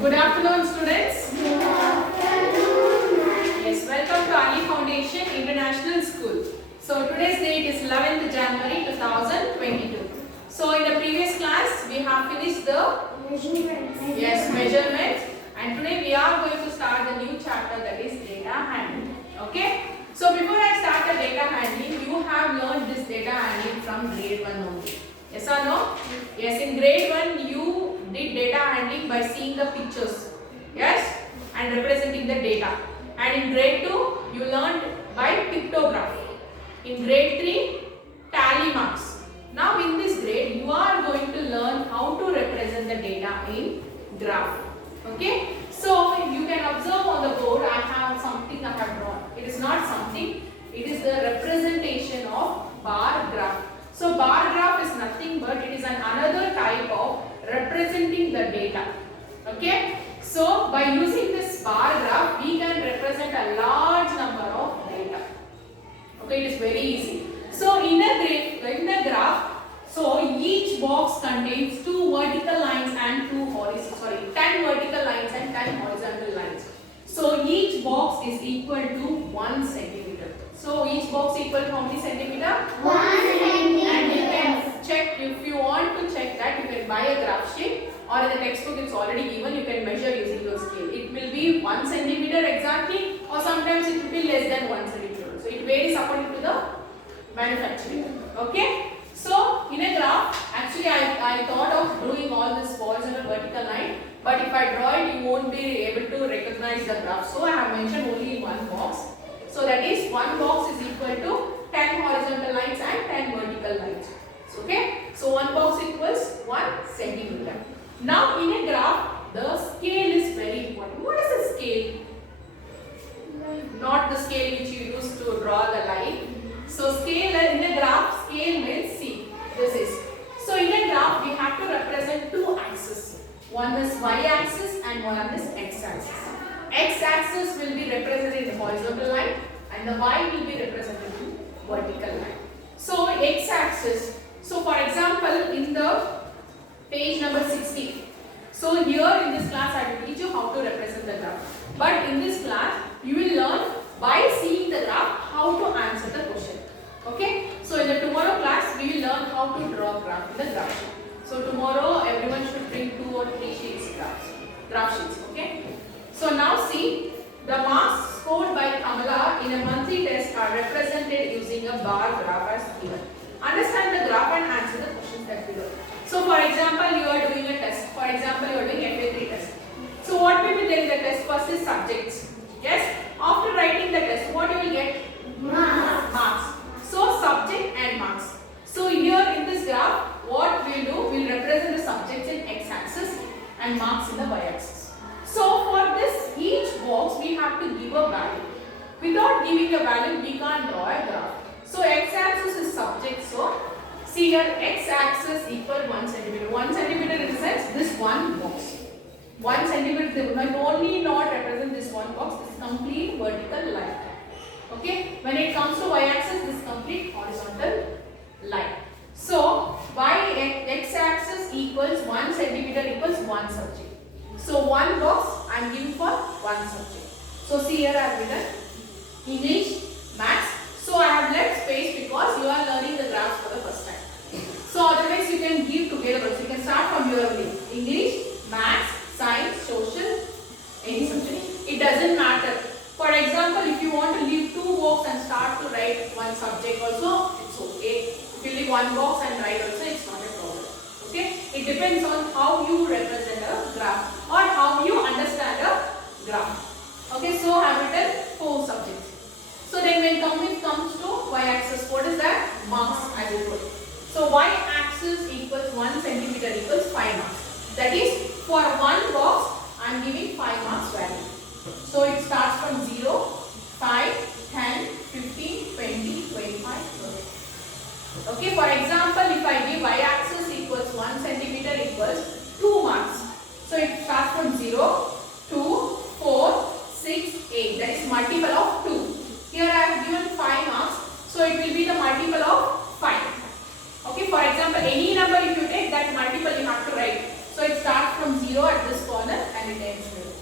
Good afternoon, students. Good afternoon. Yes, welcome to Ali Foundation International School. So today's date is 11th January 2022. So in the previous class, we have finished the measurements, and today we are going to start the new chapter, that is data handling. Okay. So before I start the data handling, you have learned this data handling from grade 1 only. Yes or no? Yes, in grade 1 you did data handling by seeing the pictures. Yes, and representing the data. And in grade 2 you learned by pictograph. In grade 3 tally marks. Now in this grade you are going to learn how to represent the data in graph. Okay. So you can observe on the board I have something I have drawn. It is not something. It is the representation of bar graph. So bar graph is nothing but it is another type of representing the data. Okay. So by using this bar graph we can represent a large number of data. Okay, it is very easy. So in a graph, so each box contains 2 vertical lines and 10 vertical lines and 10 horizontal lines. So each box is equal to 1 centimeter. So each box equal to how many centimeter? 1 centimeter. And you can check, if you want to check that, you can buy a graph sheet, or in the textbook it's already given, you can measure using your scale. It will be 1 centimeter exactly, or sometimes it will be less than 1 centimeter. So it varies according to the manufacturer. Okay. So in a graph, actually I thought of doing all these balls on a vertical line, but if I draw it, you won't be able to recognize the graph. So I have mentioned only in one box. So that is, one box is equal to 10 horizontal lines and 10 vertical lines. Okay. So one box equals 1 centimeter. Now in a graph, the scale is very important. What is the scale? Not the scale which you use to draw the line. So scale in a graph, scale means see. This is. So in a graph we have to represent 2 axes. One is y-axis and one is x-axis. X-axis will be represented in the horizontal line and the y will be represented in vertical line. So x-axis. So for example, in the page number 60. So here in this class I will teach you how to represent the graph. But in this class you will learn by seeing the graph how to answer the question. Okay. So in the tomorrow class we will learn how to draw graph in the graph sheet. So tomorrow everyone should bring 2 or 3 sheets graph sheets. Okay. So now see, the marks scored by Kamala in a monthly test are represented using a bar graph as given. Understand the graph and answer the questions that below. So for example, you are doing a test. For example, you are doing FA3 test. So what will be there in the test? First is subjects. Yes. After writing the test, what you will get? Marks. So subject and marks. So here in this graph, what we will do? We will represent the subjects in x-axis and marks in the y-axis. So for this, each box we have to give a value. Without giving a value, we can't draw a graph. So x-axis is subject. So see here, x-axis equal 1 centimeter. 1 centimeter in the sense this one box. 1 centimeter, they will only not represent this one box, this complete vertical line. Okay. When it comes to y-axis, this complete horizontal line. So x-axis equals 1 centimeter equals 1 subject. So one box I am giving for 1 subject. So see here I have written English, Maths. So I have left space because you are learning the graphs for the first time. So otherwise you can give together. So you can start from your only English, Maths, Science, Social, any subject. It doesn't matter. For example, if you want to leave 2 boxes and start to write one subject also, it's okay. If you leave 1 box and write also, it's not a problem. Okay. It depends on how you represent a graph or how you understand a graph. Okay. So I have written 4 subjects. So then when it comes to y-axis, what is that? Marks as it were. So y-axis equals 1 centimeter equals 5 marks. That is, for 1 box, I am giving 5 marks value. So it starts from 0, 5, 10, 15, 20, 25, 30. Okay, for example, if I give y-axis equals 1 centimeter equals 2 marks. So it starts from 0, 2, 4, 6, 8. That is multiple of 2. Here I have given 5 marks. So it will be the multiple of 5. Okay, for example, any number if you take, that multiple you have to write. So it starts from 0 at this corner and and it ends here.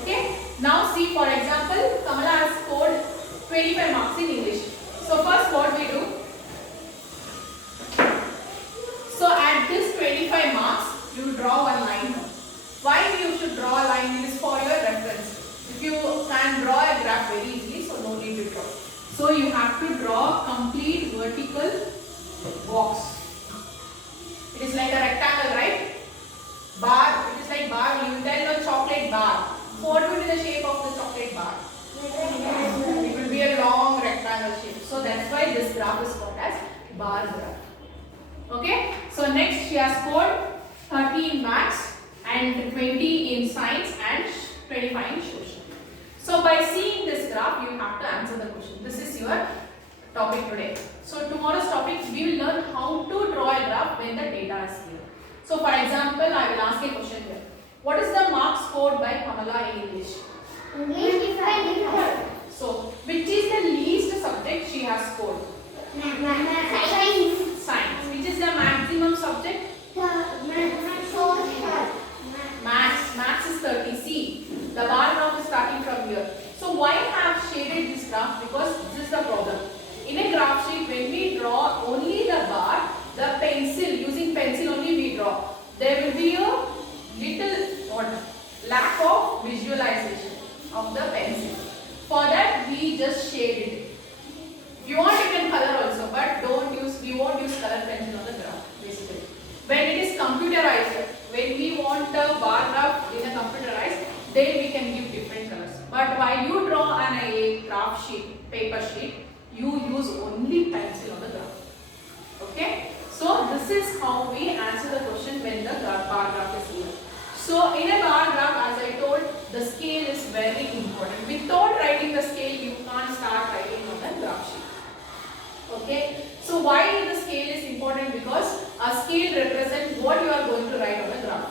Okay. Now see, for example, Kamala has scored 25 marks in English. So first what we do? So at this 25 marks, you draw one line. Why you should draw a line? It is for your reference. If you can draw a graph very easily, so no need to draw. So you have to draw complete vertical box. It is like a rectangle, right? Bar. It is like bar. You tell a chocolate bar. So what will be the shape of the chocolate bar? It will be a long rectangle shape. So that's why this graph is called as bar graph. Okay. So next she has scored 30 in maths and 20 in science and 25 in social. So by seeing this graph, you have to answer the question. This is your topic today. So tomorrow's topic, we will learn how to draw a graph when the data is here. So for example, I will ask a question here. What is the mark scored by Kamala in English? So which is the least subject she has scored? Science. Which is the maximum subject? Maths. Maths is 30. See, the bar graph is starting from here. So why have shaded this graph? Because this is the problem. In a graph sheet, when we draw only the bar, the pencil, using pencil only we draw. There will be a little lack of visualization of the pencil. For that, we just shade it. If you want, you can color also, but we won't use color pencil on the graph, basically. When it is computerized, when we want the bar graph in a computerized, then we can give different colors. But while you draw a graph sheet, paper sheet, you use only pencil on the graph. Okay? So this is how we answer the question when the bar graph is here. So in a bar graph, as I told, the scale is very important. Without writing the scale, you can't start writing on the graph sheet. Okay? So why the scale is important? Because a scale represents what you are going to write on the graph.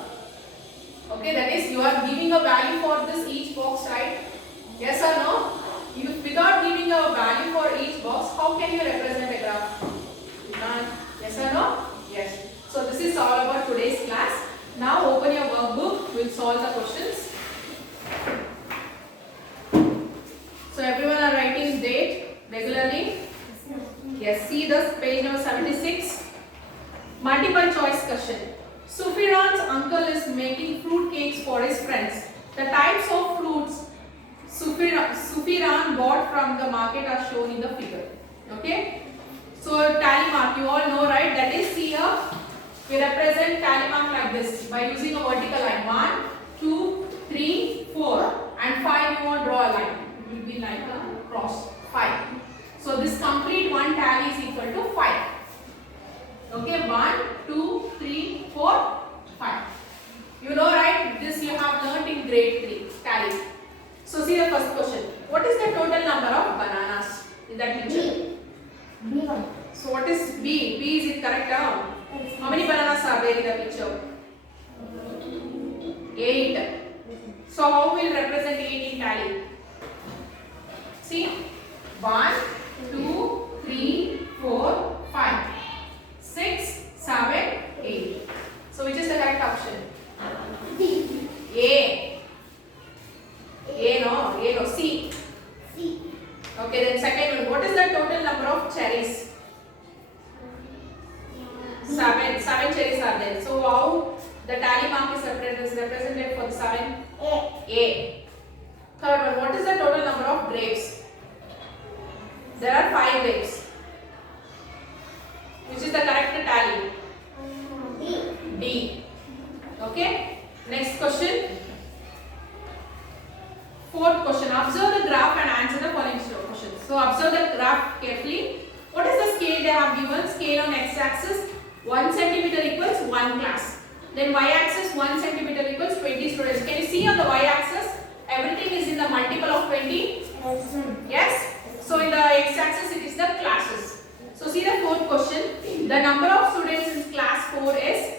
Okay, that is, you are giving a value for this each box, right? Yes or no? Without giving a value for each box, how can you represent a graph? You can't. Yes or no? Yes. So this is all about today's class. Now open your workbook. We'll solve the questions. So everyone are writing date regularly? Yes. See this page number 76. Multiple choice question. Sufiran's uncle is making fruit cakes for his friends. The types of fruits Sufiran bought from the market are shown in the figure. Okay. So tally mark, you all know, right? That is, see here, we represent tally mark like this by using a vertical line. 1, 2, 3, 4 and 5 you want to draw a line. It will be like a cross. 5. So this complete one tally is equal to 5. Okay, 1, 2, 3, 4, 5. You know, right? This you have learnt in grade 3, tally. So see the first question. What is the total number of bananas in that picture? B1. So what is B? B is it correct now? How many bananas are there in the picture? 8. So how will represent 8 in tally? See? 1, 2, 3, 4, 5. 6, 7, 8. So which is the correct option? D. A. A no, C. C. Okay, then second one. What is the total number of cherries? 7. 7 cherries are there. So how the tally mark is represented for the 7? A. Third one. What is the total number of grapes? There are 5 grapes. Which is the correct tally? D. D. Okay. Next question. Fourth question. Observe the graph and answer the following questions. So observe the graph carefully. What is the scale they have given? Scale on x-axis 1 centimeter equals 1 class. Then y-axis 1 centimeter equals 20 students. Can you see on the y-axis? Everything is in the multiple of 20. Yes. So in the x-axis it is the classes. So see the fourth question. The number of students in class 4 is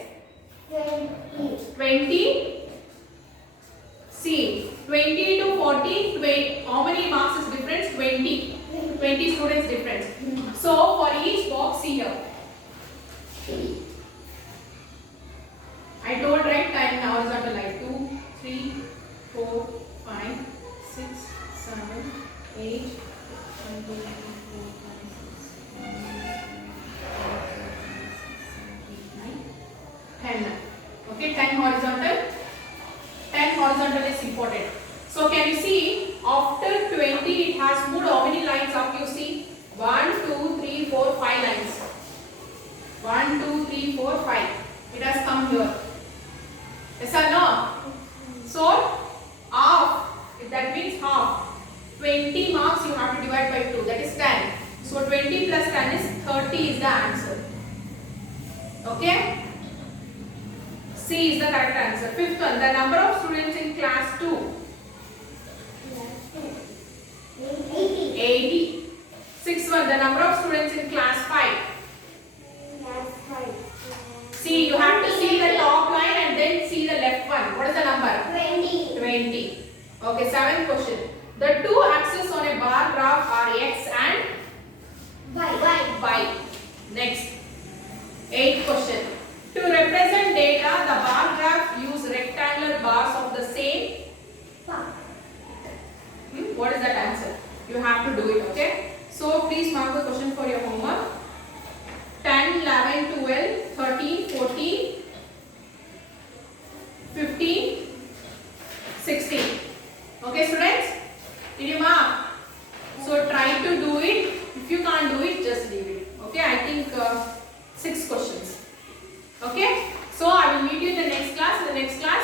20. See, 20 to 40, how many marks is difference? 20. 20 students difference. So for each box, see here. I told right time horizontal line 2, 3, 10. Okay, 10 horizontal. 10 horizontal is important. So can you see after 20 it has moved how many lines up you see? 1, 2, 3, 4, 5 lines. 1, 2, 3, 4, 5. It has come here. Yes or no? So half, if that means half. 20 marks you have to divide by 2, that is 10. So 20 plus 10 is 30 is the answer. Okay? C is the correct answer. Fifth one, the number of students in class 2. 80. 80. Sixth one, the number of students in class 5. Class 5. See, you have to see the top line and then see the left one. What is the number? 20. 20. Okay, seventh question. The two axes on a bar graph are x and y. Next. Eighth question. To represent data, the bar graph use rectangular bars of the same. What is that answer? You have to do it, okay? So please mark the question for your homework. 10, 11, 12, 13, 14, 15, 16. Okay, students? Did you mark? So try to do it. If you can't do it, just leave it. Okay, I think 6 questions. Okay? So I will meet you in the next class. In the next class,